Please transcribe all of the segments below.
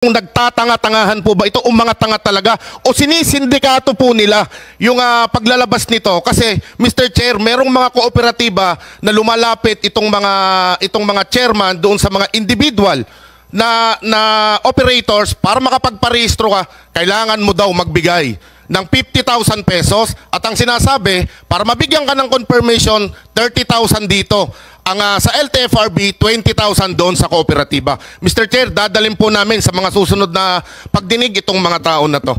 Kung nagtatanga-tangahan po ba ito o mga tanga talaga o sinisindikato po nila yung paglalabas nito kasi Mr. Chair, merong mga kooperatiba na lumalapit itong mga chairman doon sa mga individual na operators para makapagparehistro ka, kailangan mo daw magbigay ng 50,000 pesos at ang sinasabi, para mabigyan ka ng confirmation, 30,000 dito. Sa LTFRB, 20,000 doon sa kooperatiba. Mr. Chair, dadalhin po namin sa mga susunod na pagdinig itong mga tao na to.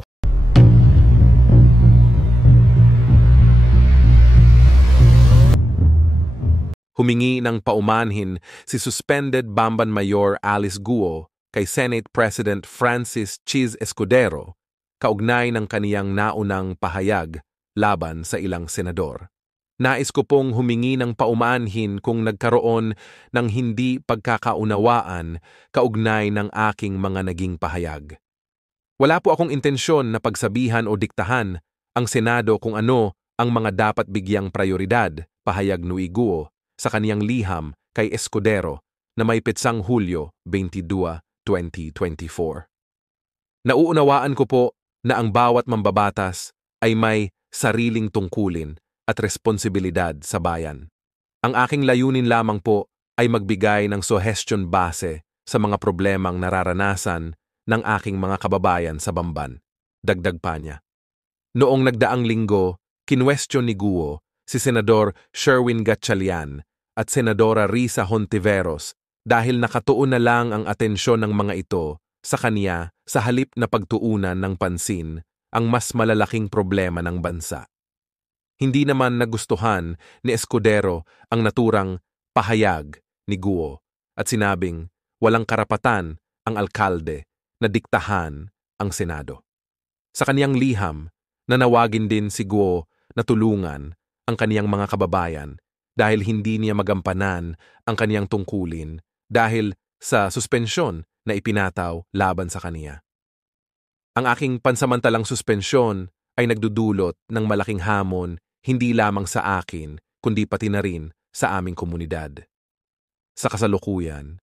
Humingi ng paumanhin si suspended Bamban Mayor Alice Guo kay Senate President Francis Chiz Escudero kaugnay ng kaniyang naunang pahayag laban sa ilang senador. Nais ko pong humingi ng paumanhin kung nagkaroon ng hindi pagkakaunawaan kaugnay ng aking mga naging pahayag. Wala po akong intensyon na pagsabihan o diktahan ang Senado kung ano ang mga dapat bigyang prioridad, pahayag ni Guo sa kaniyang liham kay Escudero na may pitsang Hulyo 22, 2024. Nauunawaan ko po na ang bawat mambabatas ay may sariling tungkulin at responsibilidad sa bayan. Ang aking layunin lamang po ay magbigay ng suggestion base sa mga problemang nararanasan ng aking mga kababayan sa Bamban. Dagdag pa niya. Noong nagdaang linggo, kinwestiyon ni Guo si Senador Sherwin Gatchalian at Senadora Risa Hontiveros dahil nakatuon na lang ang atensyon ng mga ito sa kaniya sa halip na pagtuunan ng pansin ang mas malalaking problema ng bansa. Hindi naman nagustuhan ni Escudero ang naturang pahayag ni Guo at sinabing walang karapatan ang alkalde na diktahan ang Senado. Sa kaniyang liham, nanawagin din si Guo na tulungan ang kaniyang mga kababayan dahil hindi niya magampanan ang kaniyang tungkulin dahil sa suspensyon na ipinataw laban sa kaniya. Ang aking pansamantalang suspensyon ay nagdudulot ng malaking hamon hindi lamang sa akin, kundi pati na rin sa aming komunidad. Sa kasalukuyan,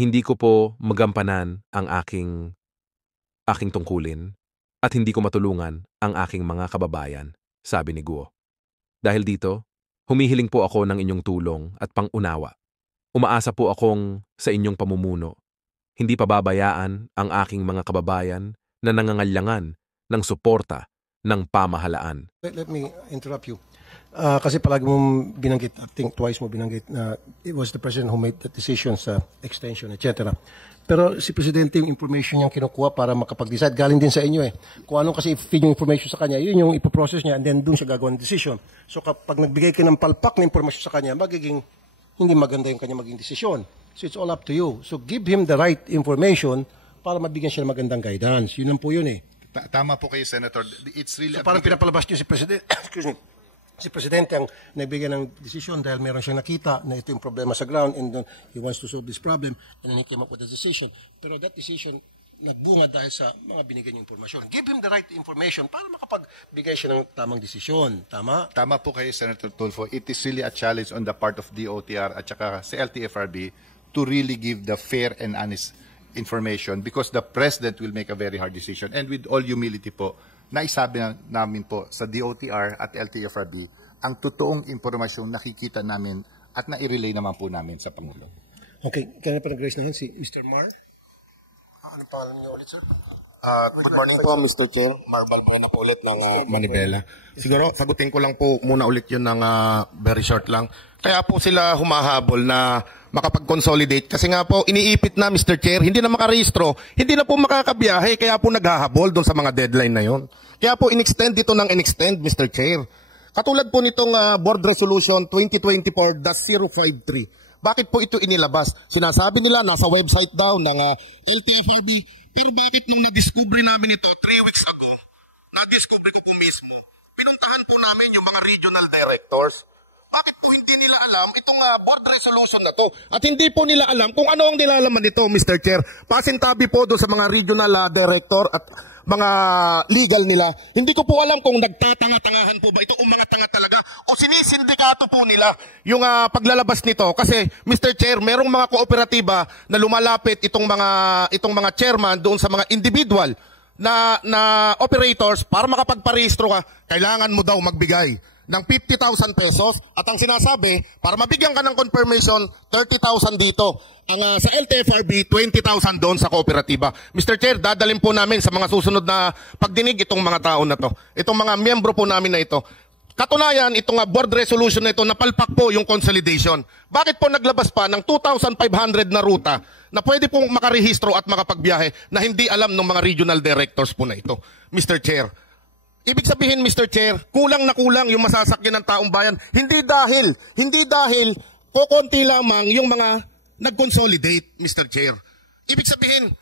hindi ko po magampanan ang aking tungkulin at hindi ko matulungan ang aking mga kababayan, sabi ni Guo. Dahil dito, humihiling po ako ng inyong tulong at pangunawa. Umaasa po akong sa inyong pamumuno. Hindi pababayaan ang aking mga kababayan na nangangailangan ng suporta ng pamahalaan. Let me interrupt you. Kasi palagi mong binanggit, I think twice mo binanggit na it was the President who made the decision sa extension, etc. Pero si Presidente yung information niyang kinukuha para makapag-decide, galing din sa inyo eh. Kung anong kasi i-feed yung information sa kanya, yun yung ipoprocess niya and then doon siya gagawa ng decision. So kapag nagbigay ka ng palpak na information sa kanya, magiging hindi maganda yung kanya maging desisyon. So it's all up to you. So give him the right information para mabigyan siya ng magandang guidance. Yun lang po yun eh. Tama po kayo, Senator. It's really so parang pinapalabas niyo si President, excuse me, si Presidente ang nagbigay ng desisyon dahil meron siyang nakita na ito yung problema sa ground and then he wants to solve this problem and then he came up with a decision. Pero that decision nagbunga dahil sa mga binigay niyong impormasyon. Give him the right information para makapagbigay siya ng tamang desisyon. Tama? Tama po kayo, Senator Tulfo. It is really a challenge on the part of DOTR at saka sa LTFRB to really give the fair and honest information because the President will make a very hard decision. And with all humility po, naisabi namin po sa DOTR at LTFRB ang totoong impormasyong nakikita namin at na-relay naman po namin sa Pangulo. Okay, kaya pa nag-raise naman si Mr. Mar. Anong pangalan niyo ulit, sir? Good morning po, Mr. Chair. Marbal Buena po ulit ng Manibela. Siguro, sagutin ko lang po muna ulit yun ng very short lang. Kaya po sila humahabol na makapag-consolidate kasi nga po iniipit na Mr. Chair, hindi na makarehistro, hindi na po makakabiyahe, kaya po naghahabol doon sa mga deadline na yon. Kaya po in-extend dito ng in-extend, Mr. Chair. Katulad po nitong Board Resolution 2024-053. Bakit po ito inilabas? Sinasabi nila nasa website daw ng LTFRB, pero bakit nung na-discovery namin ito 3 weeks ago, na-discovery ko po mismo, pinuntahan po namin yung mga regional directors. Bakit po hindi nila alam itong board resolution na to? At hindi po nila alam kung ano ang nilalaman nito, Mr. Chair. Pasintabi po doon sa mga regional director at mga legal nila. Hindi ko po alam kung nagtatanga-tangahan po ba ito o mga tanga talaga o sinisindikato po nila yung paglalabas nito. Kasi Mr. Chair, merong mga kooperatiba na lumalapit itong mga chairman doon sa mga individual na operators para makapagparehistro ka, kailangan mo daw magbigay ng 50,000 pesos at ang sinasabi, para mabigyan ka ng confirmation, 30,000 dito. Ang sa LTFRB, 20,000 doon sa kooperatiba. Mr. Chair, dadalhin po namin sa mga susunod na pagdinig itong mga tao na to. Itong mga miyembro po namin na ito. Katunayan, itong board resolution na ito, napalpak po yung consolidation. Bakit po naglabas pa ng 2,500 na ruta na pwede pong makarehistro at makapagbiyahe na hindi alam ng mga regional directors po na ito? Mr. Chair, ibig sabihin, Mr. Chair, kulang na kulang yung masasakyan ng taong bayan. Hindi dahil kukonti lamang yung mga nag-consolidate, Mr. Chair. Ibig sabihin,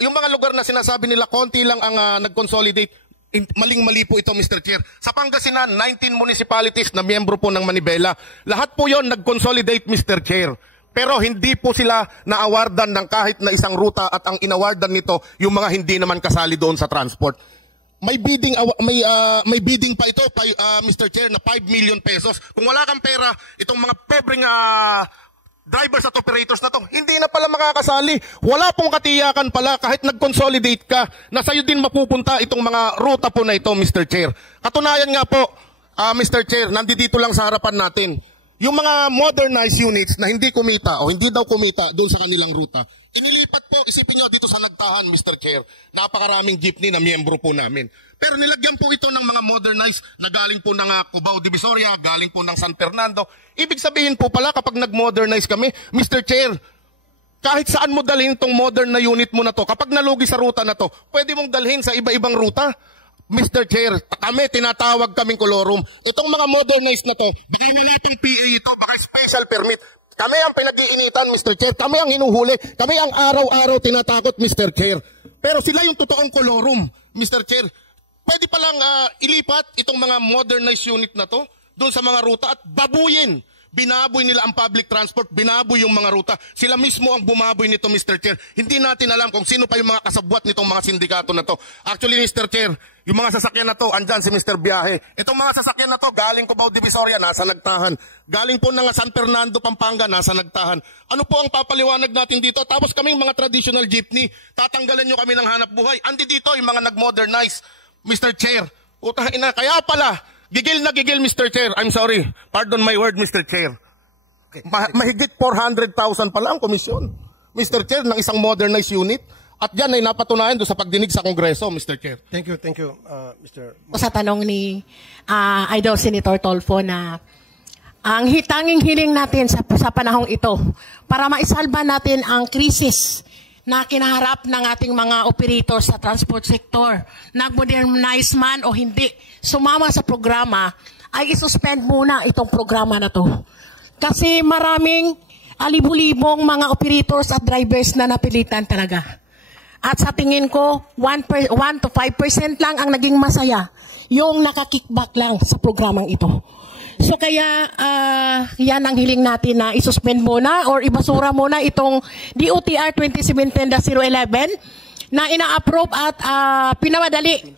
yung mga lugar na sinasabi nila, konti lang ang nag-consolidate. Maling-mali po ito, Mr. Chair. Sa Pangasinan, 19 municipalities na miyembro po ng Manibela. Lahat po yon nag-consolidate, Mr. Chair. Pero hindi po sila na-awardan ng kahit na isang ruta at ang inawardan nito yung mga hindi naman kasali doon sa transport. May bidding pa ito, Mr. Chair, na 5 million pesos. Kung wala kang pera, itong mga pobreng drivers at operators na to, hindi na pala makakasali. Wala pong katiyakan pala kahit nag-consolidate ka na sa'yo din mapupunta itong mga ruta po na ito, Mr. Chair. Katunayan nga po, Mr. Chair, nandito lang sa harapan natin, yung mga modernized units na hindi kumita o hindi daw kumita doon sa kanilang ruta, inilipat po, isipin nyo, dito sa Nagtahan, Mr. Chair, napakaraming jeepney na miyembro po namin. Pero nilagyan po ito ng mga modernized na galing po ng Cubao, Divisoria, galing po ng San Fernando. Ibig sabihin po pala kapag nag-modernize kami, Mr. Chair, kahit saan mo dalhin itong modern na unit mo na to, kapag nalugi sa ruta na to, pwede mong dalhin sa iba-ibang ruta. Mr. Chair, kami, tinatawag kaming kolorum. Itong mga modernized na to, bigay na natin PA ito, baka special permit. Kami ang pinag-iinitan, Mr. Chair. Kami ang hinuhuli. Kami ang araw-araw tinatakot, Mr. Chair. Pero sila yung totoong kolorum, Mr. Chair. Pwede palang ilipat itong mga modernized unit na to doon sa mga ruta at babuyin. Binaboy nila ang public transport, binaboy yung mga ruta. Sila mismo ang bumaboy nito, Mr. Chair. Hindi natin alam kung sino pa yung mga kasabwat nitong mga sindikato na to. Actually, Mr. Chair, yung mga sasakyan na to, andyan si Mr. Biyahe. Itong mga sasakyan na to, galing Cubao, Divisoria, nasa Nagtahan. Galing po ng San Fernando, Pampanga, nasa Nagtahan. Ano po ang papaliwanag natin dito? Tapos kaming mga traditional jeepney, tatanggalan nyo kami ng hanap buhay. Andi dito yung mga nag-modernize, Mr. Chair. Utang ina, kaya pala, gigil na gigil, Mr. Chair. I'm sorry. Pardon my word, Mr. Chair. Mahigit 400,000 pala ang komisyon, Mr. Chair, ng isang modernized unit. At yan ay napatunayan doon sa pagdinig sa Kongreso, Mr. Chair. Thank you, Mr. Sa tanong ni Idol Senator Tolfo na ang tanging hiling natin sa panahong ito para maisalba natin ang krisis na kinaharap ng ating mga operators sa transport sector, nag-modernize man o hindi, sumama sa programa, ay isuspend muna itong programa na to. Kasi maraming libu-libong mga operators at drivers na napilitan talaga. At sa tingin ko, 1 to 5% lang ang naging masaya, yung nakakickback lang sa programang ito. So kaya yan ang hiling natin na isuspend muna or ibasura muna itong DOTR 2017-011 na ina-approve at pinamadali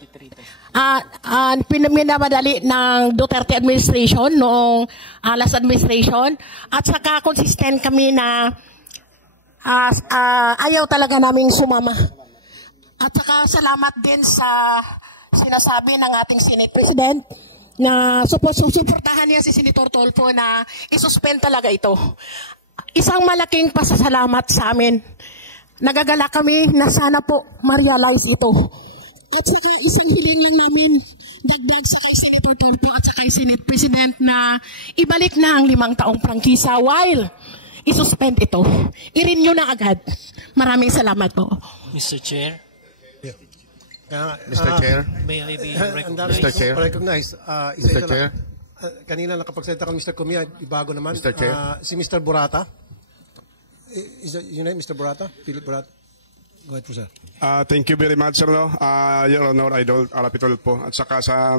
ng Duterte administration noong last administration at saka consistent kami na ayaw talaga naming sumama. At saka salamat din sa sinasabi ng ating Senate President na suportahan niya si Senator Tolfo na isuspend talaga ito. Isang malaking pasasalamat sa amin. Nagagala kami na sana po ma-realize ito. At sige, isang hilingin namin dagdag sa Senator Tolfo at sa Senate President na ibalik na ang 5 taong prangkisa while isuspend ito. I-renew na agad. Maraming salamat po. Mr. Chair. Mr. Chair. May I be Mr. Chair. Recognized. Mr. Chair. Kanina nakapagsalita ka, Mr. Kumia, ibago naman. Mr. Chair. Si Mr. Burata. Is that your name, Mr. Burata? Philip Burata. Go ahead po, sir. Thank you very much, sir. No? Your Honor, Idol Arapitol po. At saka sa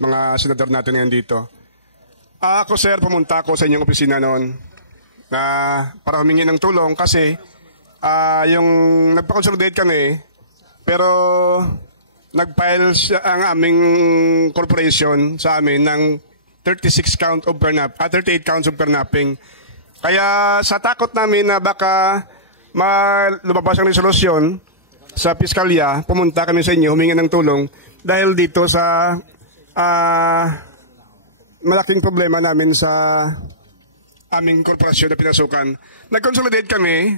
mga senador natin ngayon dito. Ako, sir, pumunta ako sa inyong opisina noon na para humingi ng tulong kasi yung nagpa-consolidate kami pero nag-file ang aming corporation sa amin ng 38 counts of kidnapping. Kaya sa takot namin na baka lumabas ang resolusyon sa piskalya, pumunta kami sa inyo, humingi ng tulong dahil dito sa malaking problema namin sa aming korporasyon na pinasukan. Nag-consolidate kami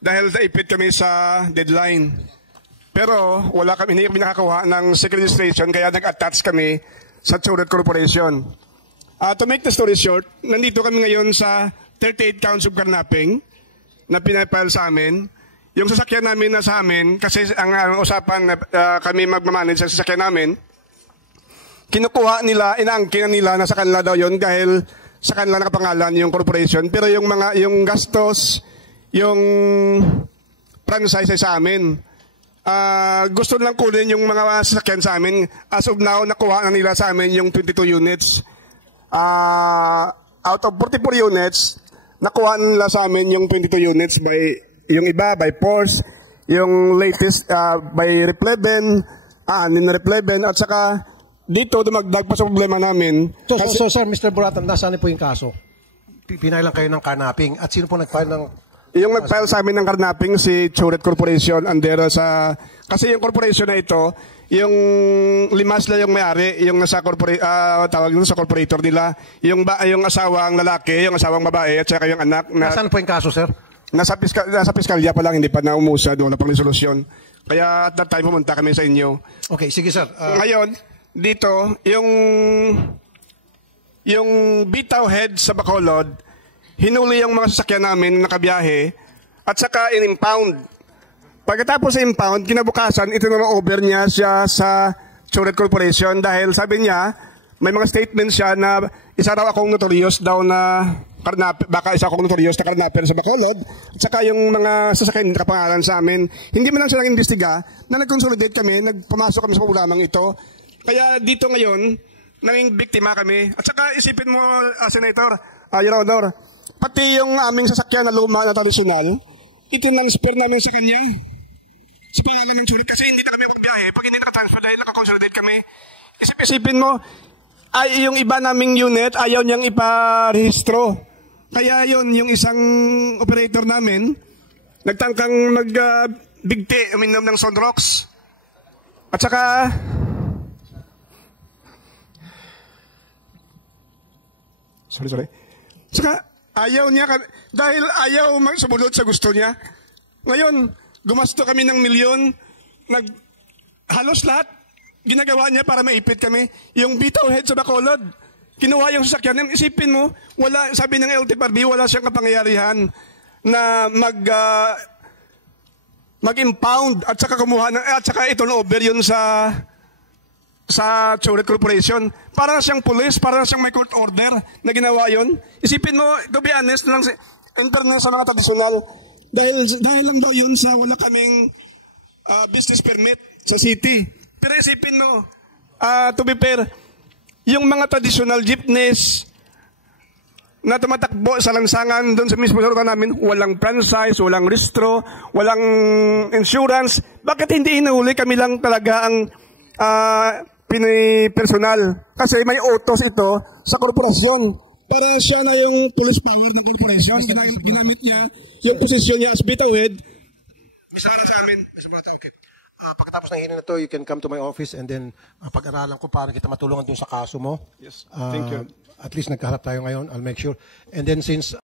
dahil naipit kami sa deadline. Pero hindi kami nakakuha ng secret registration kaya nag-attach kami sa Choret Corporation. To make the story short, nandito kami ngayon sa 38 counts of kidnapping na pinapile sa amin. Yung sasakyan namin na sa amin, kasi ang usapan na kami magmamanage sa sasakyan namin, kinukuha nila, inaangkin nila na sa kanila daw yun dahil sa kanila nakapangalan yung corporation. Pero yung gastos, yung franchise ay sa amin. Gusto lang kunin yung mga sasakyan sa amin. As of now, nakuha na nila sa amin yung 22 units. Out of 44 units, nakuha na nila sa amin yung 22 units yung iba by force, yung latest by Repleven, Repleven, at saka dito dumagdag pa sa problema namin. So sir, Mr. Boratan, nasaan po yung kaso? Pinailang kayo ng kidnapping at sino po nag-file ng... Yung nag-file sa amin ng kidnapping si Choret Corporation kasi yung corporation na ito, yung limas na yung may-ari, yung nasa tawag nito sa corporator nila, yung asawang lalaki, yung asawang babae, at saka yung anak. Nasaan po yung kaso, sir? Nasa piskalya pa lang, hindi pa naumusad, wala pang resolusyon. Kaya at that time pumunta kami sa inyo. Okay, sige sir. Ngayon, dito, yung bitaw head sa Bacolod, hinuli yung mga sasakyan namin na nakabiyahe at saka in-impound. Pagkatapos sa impound, kinabukasan, itinuro-over niya siya sa Choret Corporation dahil sabi niya, may mga statements siya na isa raw akong notorious daw na baka isa akong notorious na karnaper sa Bacolod at saka yung mga sasakyan na kapangalan sa amin. Hindi man lang siya nag-imbestiga na nag-consolidate kami, nagpamasok kami sa programang ito. Kaya dito ngayon, naging biktima kami. At saka isipin mo, Senator, Your Honor, pati yung aming sasakyan na luma na tradisyonal, itinransfer namin sa kanya. Sa pangalan ng Choret kasi hindi na kami magbiyahe. Pag hindi nakatransfer dahil nakakonsolidate kami, isipin mo, yung iba naming unit, ayaw niyang iparehistro. Kaya yun, yung isang operator namin, nagtangkang magbigti, uminom ng Sonrox. At saka, sorry. Saka, ayaw niya, dahil ayaw sumunod sa gusto niya. Ngayon, gumasto kami ng milyon, halos lahat, ginagawa niya para maipit kami. Yung bitaw head sa Bacolod, kinuha yung sasakyan. Isipin mo, sabi ng LTFRB, wala siyang kapangyarihan na mag-impound at saka at saka ito na over yun sa Choret Corporation. Para siyang police, para siyang may court order na ginawa yun. Isipin mo, to be honest lang, internet sa mga tradisyonal, dahil lang daw yun sa wala kaming business permit sa city. Pero isipin mo, to be fair, yung mga traditional jeepneys na tumatakbo sa lansangan doon sa mismo sa namin, walang franchise, walang restro, walang insurance. Bakit hindi inuli? Kami lang talaga ang personal. Kasi may autos ito sa korporasyon. Para siya na yung police power ng korporasyon. Ginamit niya yung posisyon niya as bitawid. Masara sa amin. Okay. Pagkatapos ng hearing na to, you can come to my office and then pag-aralan ko para kita matulungan dun sa kaso mo. Yes, thank you. At least nagkaharap tayo ngayon. I'll make sure. And then since